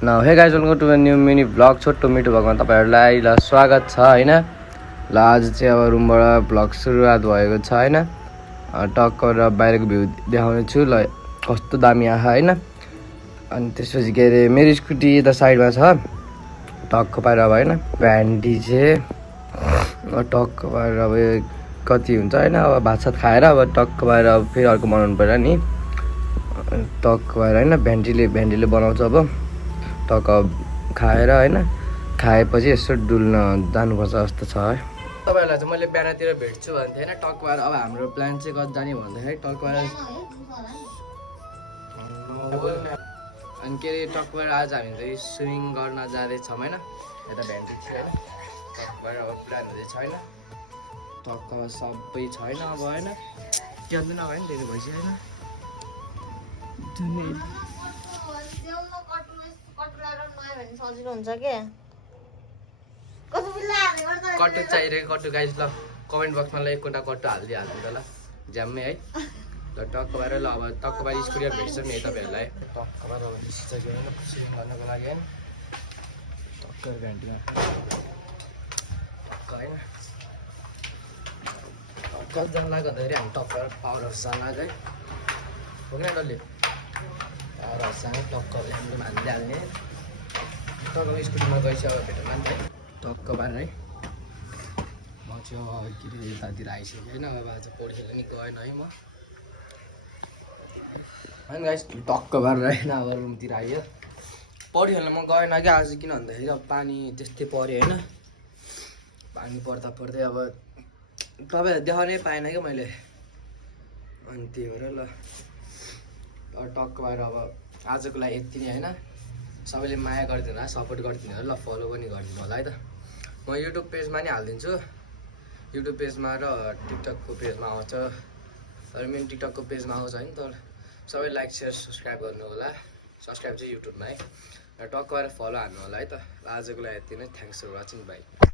हे guys welcome to new mini vlog छोटो मिठो भ्लगमा तपाईहरुलाई स्वागत छ हैन। ल आज चाहिँ अब रुमबाट भ्लग सुरुवात भएको छ हैन। टक्क र बाहिरको भ्यू देखाउने छु ल कस्तो दामी आछ हैन। अनि त्यसपछि के रे मेरो स्कुटी यता साइडमा छ टक्क पाएर अब हैन। भ्यान्डी चाहिँ टक्क पाएर अब कति हुन्छ हैन। अब भातसात खाएर अब टक्क पाएर अब फेरि अर्को बनाउनु पर्यो नि। टक्क पाएर हैन भ्यान्डीले बनाउँछ अब टक्क खाएर हैन। खाएपछि यसो डुल्न जानुपर्छ जस्तो छ है। तपाईहरुलाई चाहिँ मैले बिहानतिर भेट्छु भन्थे हैन। टक्क पाएर अब हाम्रो प्लान चाहिँ कता जाने भन्दाखेरि टक्क पाएर अनि के रे टक्क पाएर आज हामी चाहिँ स्विमिङ गर्न जाँदैछौँ हैन। यता भ्यान्डी छ हैन। टक्क पाएर अब प्लान हुँदैछ हैन। टक्क सबै छैन अब हैन। जान्दैन अब हैन धेरै भइसक्यो हैन। सजिलो हुन्छ के कट्टु चाहिरहेको कट्टु गाइस ल कमेन्ट बक्समा ल एकवटा कट्टु हालिदिनु ल ज्याम्मै है। ल टक्क भएर ल अब टक्क भएर स्कुटियर भेट्छ नि तपाईहरुलाई। टक्क भएर अब निस्किसक्यो हैन स्विमिङ गर्नको लागि हैन। टक्क भ्यान्डीमा टक्क हैन। कतिजना लाग्यो भन्दाखेरि हामी टक्क भएर पावर हाउस जान लाग्यो है। पुग्ने डल्ले पावर हाउस जाने टक्क भ्यान्डीमा हालिदिहाल्ने। टक्क स्कुटीमा गइसक्यो अब भेटौँला नि त है। टक्क भएर है म चाहिँ अब के अरे यतातिर आइसकेँ होइन। अब आज पौडी खेल्न नि गएन है म होइन गाइस। टक्क भएर होइन अब रुमतिर आइयो। पौडी खेल्न म गएन क्या आज किन भन्दाखेरि अब पानी त्यस्तै पऱ्यो होइन। पानी पर्दा पर्दै अब तपाईँलाई देखाउनै पाएन क्या मैले। अनि त्यही भएर ल टक्क भएर अब आजको लागि यति नै होइन। सबैले माया गरिदिनु होला सपोर्ट गरिदिनु होला ल फलो पनि गरिदिनु होला है त। म युट्युब पेजमा नि हालिदिन्छु। युट्युब पेजमा र टिकटकको पेजमा आउँछ। तर मेरो टिकटकको पेजमा आउँछ होइन। तर सबै लाइक सेयर सब्सक्राइब गर्नु होला। सब्सक्राइब चाहिँ युट्युबमा है। र टक्क भएर फलो हान्नु होला है त। आजको लागि यति नै। Thanks for watching by.